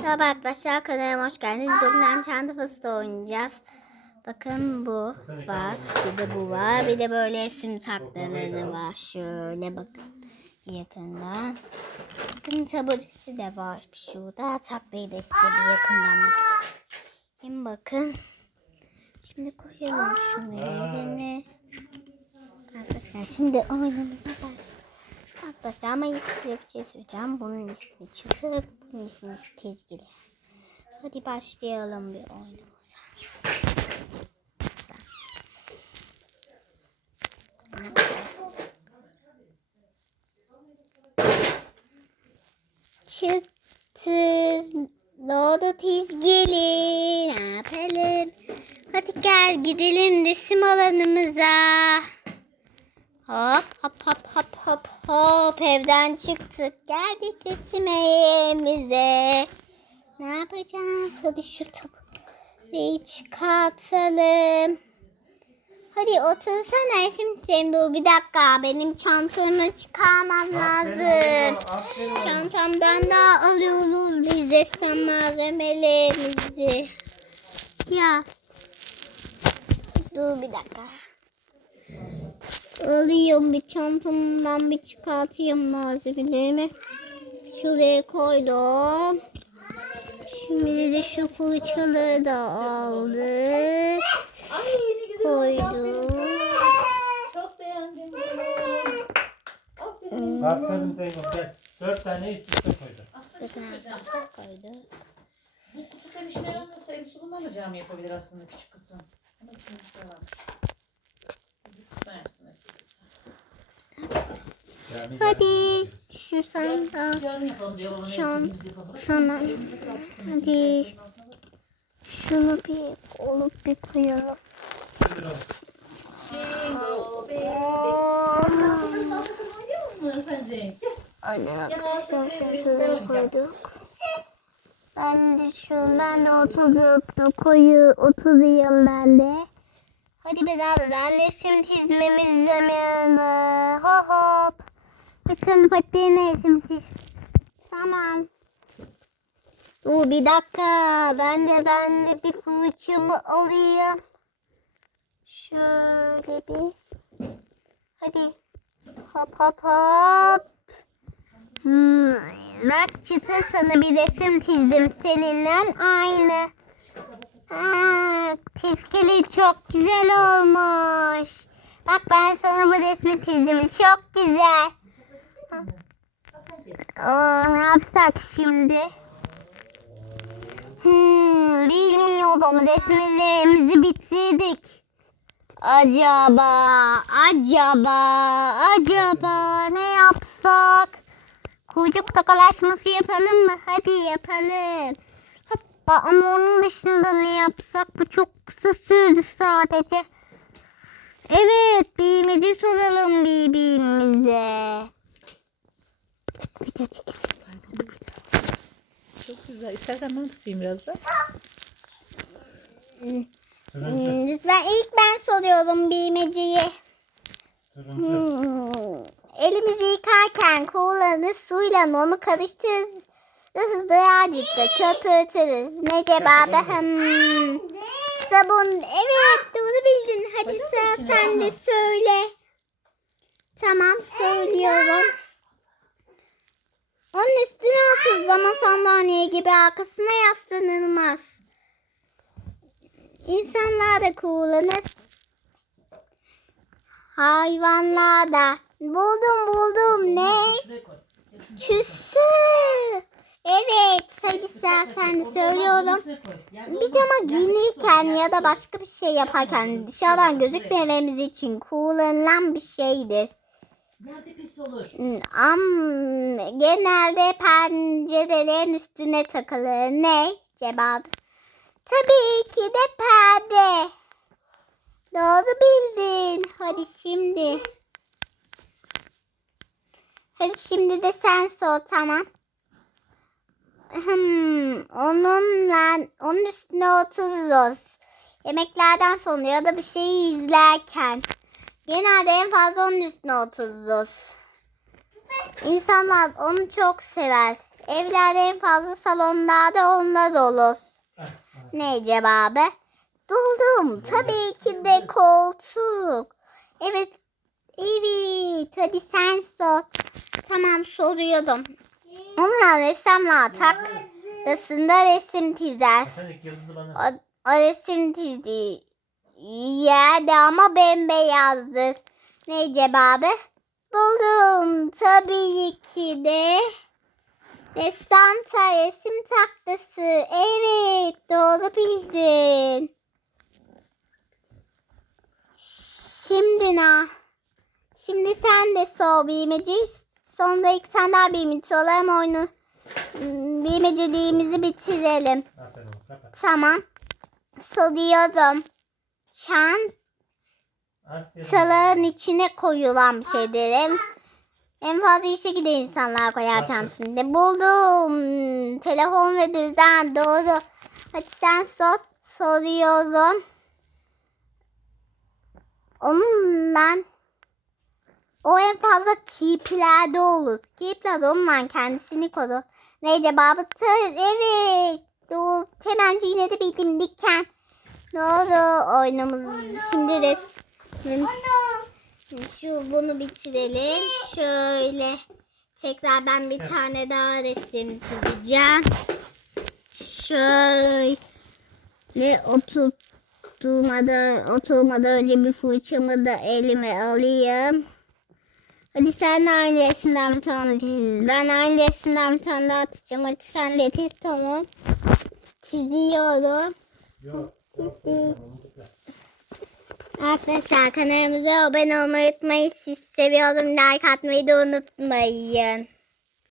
Merhaba arkadaşlar kanalıma hoş geldiniz. Bugün çanta fıstığı oynayacağız. Bakın bu var. Bir de bu var. Bir de böyle isim takları var. Şöyle bakın. Yakından. Bakın taburesi de var. Şurada taklayı da size bir yakından göstereyim. Bakın. Şimdi koyalım şunu yerine. Arkadaşlar şimdi oyunumuza başlayalım. Arkadaşlar ama ilk size bir şey söyleyeceğim. Bunun ismi çıtır, bunun ismi tizgili. Hadi başlayalım bir oyunumuza. Çıtır, doğdu tizgili, ne yapalım? Hadi gel gidelim resim alanımıza. Hop hop hop hop hop hop evden çıktık geldik resimimize. Ne yapacağız? Hadi şu topu çıkartalım. Hadi otursana resim sen dur bir dakika benim çantamı çıkarmam lazım. Çantamdan da alıyoruz biz resim malzemelerimizi. Ya. Dur bir dakika. Alayım bir çantamdan bir çıkartayım malzemelerimi. Şuraya koydum. Şimdi de şu fırçaları da aldık. Ay ne güzel Koydum. Çok beğendim. Aferin. Zeynep gel. Dört tane üst üste koydum. Aslında bir şey söyleyeceğim. koyduk. Bu kutu sen işine yaramıyorsa en sonunu alacağımı yapabilir aslında küçük kutu. Ama içinde varmış. Bir kutu yapsın aslında. Yani Hadi şu sandal. Yarın yapalım bana. Şu an neyse, biz yapalım. sana. Hadi. şunu bir olup bir koyalım. Anne arkadaşlar şunu şuraya koyduk. Ben de şundan da oturup da koyu oturayım ben de. Hadi beraber resim çizmemiz zamanı. Hop hop. Bütün patiğine resim çiz. Tamam. Dur bir dakika. Ben de ben de bir fırçamı alayım. Şöyle bir. Hadi. Hop hop hop. Hmm, bak çıta sana bir resim çizdim seninle aynı. Aa, Tiskili çok güzel olmuş. Bak ben sana bu resmi çizdim. Çok güzel. Aa, ne yapsak şimdi? Hmm, bilmiyordum. Resimlerimizi bitirdik. Acaba, acaba, acaba ne yapsak? Kuyruk tokalaşması yapalım mı? Hadi yapalım. Hatta ama onun dışında ne yapsak? Bu çok sürdü sadece. Evet, birbirimizi soralım birbirimize. Çok güzel. İstersen ben tutayım biraz da. Turuncu. Hmm, Lütfen ilk ben soruyorum bilmeceyi. Turuncu. Hmm, Elimizi yıkarken kullanırız suyla onu karıştırırız. Birazcık da köpürtürüz. Ne cevabı? Hmm. Sabun. Evet doğru bildin. Hadi Koydun mu sıra içine? sen de Tamam. söyle. Tamam söylüyorum. Onun üstüne otur ama sandalye gibi arkasına yaslanılmaz. İnsanlar da kullanır. Hayvanlar da. Buldum buldum. Ne? Şuraya koy. Çüssü. Evet. Sıra sen de söylüyorum. Pijama giyinirken ya da başka bir şey yaparken dışarıdan gözükmememiz için kullanılan bir şeydir. Nerede pis olur? Am, genelde pencerelerin üstüne takılır. Ne? Cevap. Tabii ki de perde. Doğru bildin. Hadi şimdi. Hadi şimdi de sen sor tamam. Onunla onun üstüne otururuz. Yemeklerden sonra ya da bir şeyi izlerken. Genelde en fazla onun üstüne otururuz. İnsanlar onu çok sever. Evler en fazla salonlarda onlar olur. Ne cevabı? Buldum. Tabii ki de koltuk. Evet. Evet. Hadi sen sor. Tamam soruyordum. Onlar ressamla taklasında resim çizer. O, o resim çizdiği yerde ama bembeyazdır. Ne cevabı? Buldum. Tabii ki de Ressam resim tahtası. Evet doğru bildin. Şimdi ne? Şimdi sen de sor bilmeci. Sonra iki tane daha bilmeci olalım oyunu. Hmm, Bilmeciliğimizi bitirelim. Aferin kapat. Tamam. Soruyorum. Çan Aferin. Çalağın içine koyulan bir şeydir. En, en fazla işe giden insanlar koyar Aferin. çantasında. Buldum. Telefon ve düzen doğru. Hadi sen sor. Soruyorum. Onunla o en fazla kiplerde olur. Kipler onunla kendisini korur. Ne cevabı? Tır, Evet. Doğru. Hemen yine de bildim. Diken. Doğru oyunumuz. Şimdi de şu bunu bitirelim. Şöyle tekrar ben bir tane daha resim çizeceğim. Şöyle oturtmadan, oturmadan önce bir fırçamı da elime alayım. Hadi sen de aynı resimden bir tane çiz. Ben aynı resimden bir tane daha atacağım. Hadi sen de çiz tamam. Çiziyorum. Yok. Yok. Yok. Arkadaşlar kanalımıza abone olmayı unutmayın. Siz seviyorum. Like atmayı da unutmayın.